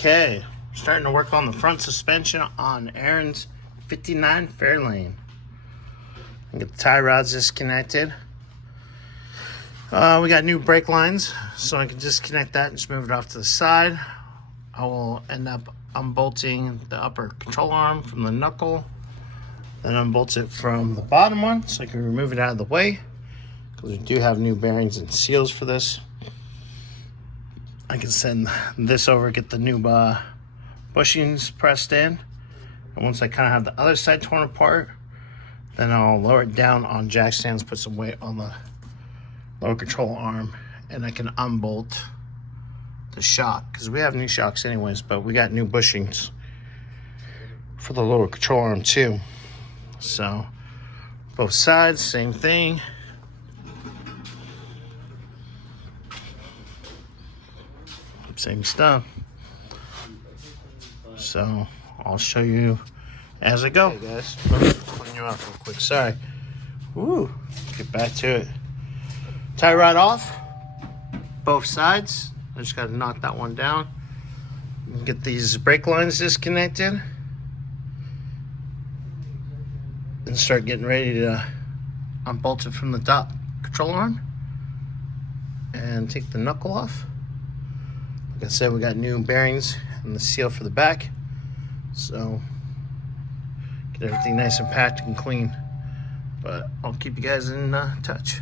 Okay, starting to work on the front suspension on Aaron's 59 Fairlane. Get the tie rods disconnected. We got new brake lines, so I can disconnect that and just move it off to the side. I will end up unbolting the upper control arm from the knuckle, then unbolt it from the bottom one so I can remove it out of the way, because we do have new bearings and seals for this. I can send this over, get the new bushings pressed in, and once I kind of have the other side torn apart, then I'll lower it down on jack stands, put some weight on the lower control arm, and I can unbolt the shock, because we have new shocks anyways, but we got new bushings for the lower control arm too. So both sides, same thing. Same stuff. So I'll show you as I go. Hey guys, clean you off real quick. Sorry. Woo. Get back to it. Tie rod off. Both sides. I just got to knock that one down. Get these brake lines disconnected. And start getting ready to unbolt it from the top control arm. And take the knuckle off. Like I said, we got new bearings and the seal for the back, so get everything nice and packed and clean. But I'll keep you guys in touch.